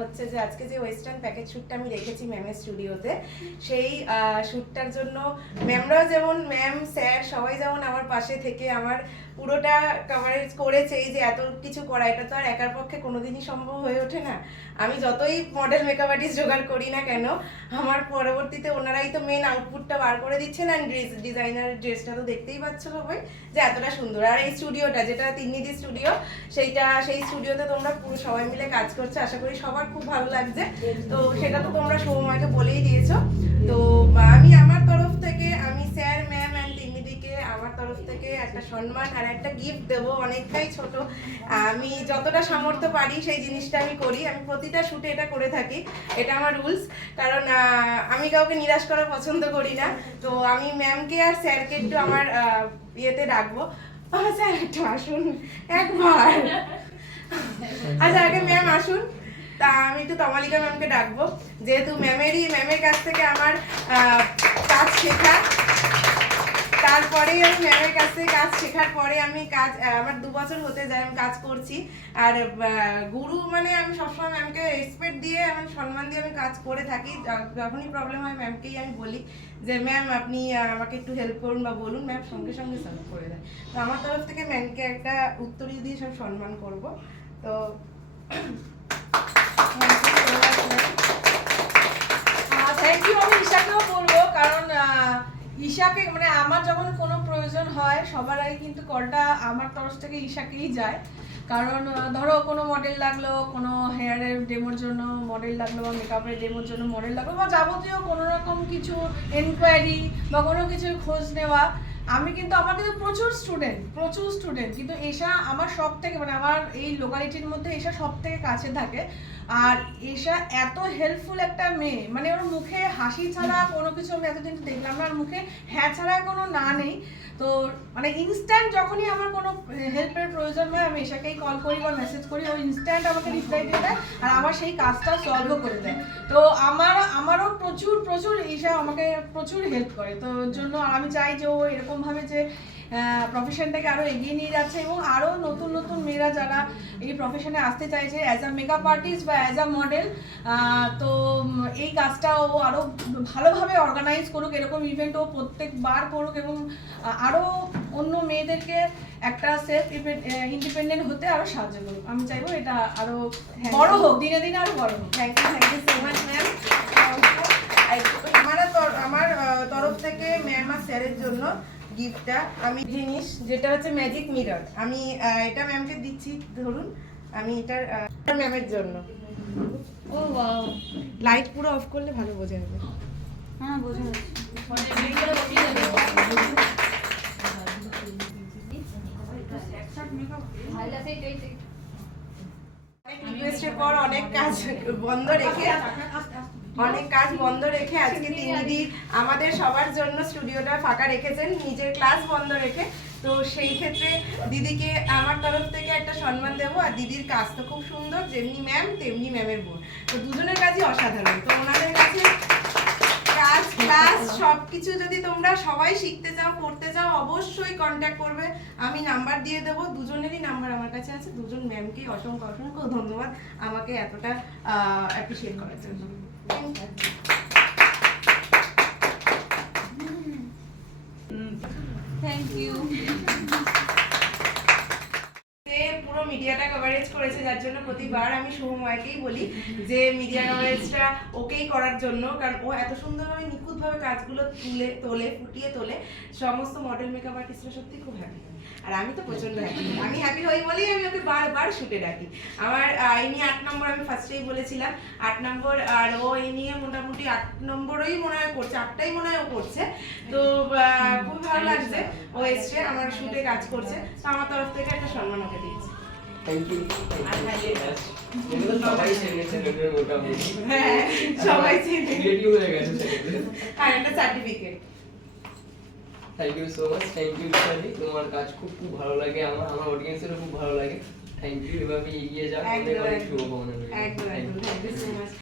হচ্ছে যে আজকে যে ওয়েস্টার্ন প্যাকেজ শ্যুটটা আমি রেখেছি ম্যামের স্টুডিওতে, সেই শ্যুটটার জন্য ম্যামরাও যেমন, ম্যাম স্যার সবাই যেমন আমার পাশে থেকে আমার পুরোটা কভারেজ করেছে। এই যে এত কিছু করা, এটা তো আর একার পক্ষে কোনোদিনই সম্ভব হয়ে ওঠে না। আমি যতই মডেল মেকআপ আর্টিস্ট জোগাড় করি না কেন, আমার পরবর্তীতে ওনারাই তো মেন আউটপুটটা বার করে দিচ্ছেন। আর ডিজাইনার ড্রেসটা তো দেখতেই পাচ্ছ সবাই যে এতটা সুন্দর। আর এই স্টুডিওটা যেটা তিন্নিদি স্টুডিও, সেই স্টুডিওতে তোমরা পুরো সবাই মিলে কাজ করছো, আশা করি সবার খুব ভালো লাগছে। তো সেটা তো তোমরা সৌম্যকে বলেই দিয়েছো। তো আমি আমার তরফ থেকে, আমি স্যার ম্যাম অ্যান্ড তিন্নিদিকে আমার তরফ থেকে একটা সম্মান আর একটা গিফট দেবো, অনেকটাই ছোট। আমি যতটা সামর্থ্য পারি সেই জিনিসটা আমি করি। আমি প্রতিটা শ্যুটে এটা করে থাকি, এটা আমার রুলস। কারণ আমি কাউকে নিরাশ করা পছন্দ করি না। তো আমি ম্যামকে আর স্যারকে একটু আমার ইয়েতে ডাকবো। স্যার একটু আসুন একবার। আচ্ছা আগে ম্যাম আসুন। তা আমি একটু তমালিকা ম্যামকে ডাকবো, যেহেতু ম্যামের কাছ থেকে আমার কাজ শেখা। তারপরেই আমি ম্যামের কাছ থেকে কাজ শেখার পরে আমি কাজ, আমার 2 বছর হতে যায় আমি কাজ করছি। আর গুরু মানে আমি সবসময় ম্যামকে রেসপেক্ট দিয়ে, আমি সম্মান দিয়ে আমি কাজ করে থাকি। যখনই প্রবলেম হয় ম্যামকেই আমি বলি যে ম্যাম আপনি আমাকে একটু হেল্প করুন বা বলুন, ম্যাম সঙ্গে সঙ্গে সলভ করে দেয়। তো আমার তরফ থেকে ম্যামকে একটা উত্তরীয় দিয়ে সব সম্মান করব। তো থ্যাংক ইউ। আমি ঈশাকেও বলবো, কারণ ঈশাকে মানে আমার যখন কোনো প্রয়োজন হয় সবার আগে কিন্তু কলটা আমার তরফ থেকে ঈশাকেই যায়। কারণ ধরো কোনো মডেল লাগলো, কোনো হেয়ারের ডেমোর জন্য মডেল লাগলো, বা মেকআপের ডেমোর জন্য মডেল লাগলো, বা যাবতীয় কোনো রকম কিছু এনকোয়ারি বা কোনো কিছু খোঁজ নেওয়া, আমি কিন্তু আমার কিন্তু প্রচুর স্টুডেন্ট, কিন্তু এশা আমার সব থেকে মানে আমার এই লোকালিটির মধ্যে এশা সব থেকে কাছে থাকে। আর এশা এত হেল্পফুল একটা মেয়ে, মানে ওর মুখে হাসি ছাড়া কোনো কিছু আমি এতদিন দেখলাম না, আর মুখে হ্যাঁ ছাড়া কোনো না নেই। তো মানে ইনস্ট্যান্ট যখনই আমার কোনো হেল্পের প্রয়োজন হয় আমি এশাকেই কল করি বা মেসেজ করি, ও ইনস্ট্যান্ট আমাকে রিপ্লাই দিয়ে দেয় আর আমার সেই কাজটা সলভও করে দেয়। তো আমারও প্রচুর ঈশা আমাকে প্রচুর হেল্প করে। তো ওর জন্য আমি চাই যে ও এরকমভাবে যে প্রফেশনটাকে আরও এগিয়ে নিয়ে যাচ্ছে, এবং আরও নতুন নতুন মেয়েরা যারা এই প্রফেশনে আসতে চাইছে অ্যাজ আ মেকআপ আর্টিস্ট বা অ্যাজ আ মডেল, তো এই কাজটা ও আরও ভালোভাবে অর্গানাইজ করুক, এরকম ইভেন্ট ও প্রত্যেকবার করুক, এবং আরও অন্য মেয়েদেরকে একটা সেলফ ইন্ডিপেন্ডেন্ট হতে আরও সাহায্য করুক। আমি চাইবো এটা আরও বড় হোক, দিনে দিনে আরও বড় হোক। Thank you so much ma'am. আমার তরফ থেকে ম্যাম আর স্যারের জন্য গিফটটা আমি জিনিস, যেটা হচ্ছে ম্যাজিক মিরর। আমি এটা ম্যামকে দিচ্ছি, ধরুন। আমি এটার ম্যামের জন্য। ও ওয়াও, লাইট পুরো অফ করলে ভালো বোঝা যাবে। হ্যাঁ বোঝা যাচ্ছে। অনেক রিকোয়েস্টের পর অনেক কাজ বন্ধ রেখে আজকে তিন্নিদি আমাদের সবার জন্য স্টুডিওটা ফাঁকা রেখেছেন, নিজের ক্লাস বন্ধ রেখে। তো সেই ক্ষেত্রে দিদিকে আমার তরফ থেকে একটা সম্মান দেবো। আর দিদির কাজ তো খুব সুন্দর, যেমনি ম্যাম তেমনি ম্যামের বোন, তো দুজনের কাজই অসাধারণ। তো ওনাদের কাছে কাজ ক্লাস সবকিছু যদি তোমরা সবাই শিখতে চাও, করতে চাও, অবশ্যই কন্ট্যাক্ট করবে। আমি নাম্বার দিয়ে দেবো, দুজনেরই নাম্বার আমার কাছে আছে। দুজন ম্যামকে অসংখ্য ধন্যবাদ আমাকে এতটা অ্যাপ্রিশিয়েট করার জন্য। Thank you. পুরো মিডিয়াটা কভারেজ করেছে, যার জন্য প্রতিবার আমি সৌম্যকেই বলি যে মিডিয়া কভারেজটা ওকেই করার জন্য। কারণ ও এত সুন্দরভাবে নিখুঁতভাবে কাজগুলো ফুটিয়ে তোলে। সমস্ত মডেল মেকআপ আর্টিস্টরা সত্যি খুব হ্যাপি হয়। আর আমি তো প্রচন্ড হ্যাপি, আমি হ্যাপি হই বলেই আমি ওকে বারবার শুটে ডাকি। আমার এই নিয়ে 8 নম্বর, আমি ফার্স্টেই বলেছিলাম 8 নম্বর, আর ও এই নিয়ে মোটামুটি 8 নম্বরই মনে হয় করছে, 8টাই মনে হয় ও করছে। তো খুব ভালো লাগছে ও এসছে আমার শুটে কাজ করছে। তো আমার তরফ থেকে একটা সম্মান ওকে দিয়েছি। Thank you. সবাই চেনেছে মোটামুটি। হ্যাঁ সবাই চেনে। রিলেটিভ হয়ে গেছে সেটা। আর একটা certificate. Thank you so much. Thank you রিশাদি, তোমার কাজ খুব ভালো লাগে, আমার অডিয়েন্সেরও খুব ভালো লাগে। থ্যাংক ইউ, এভাবে এগিয়ে যাও। অনেক শুভকামনা রইল। একদম থ্যাংক ইউ সো মাচ।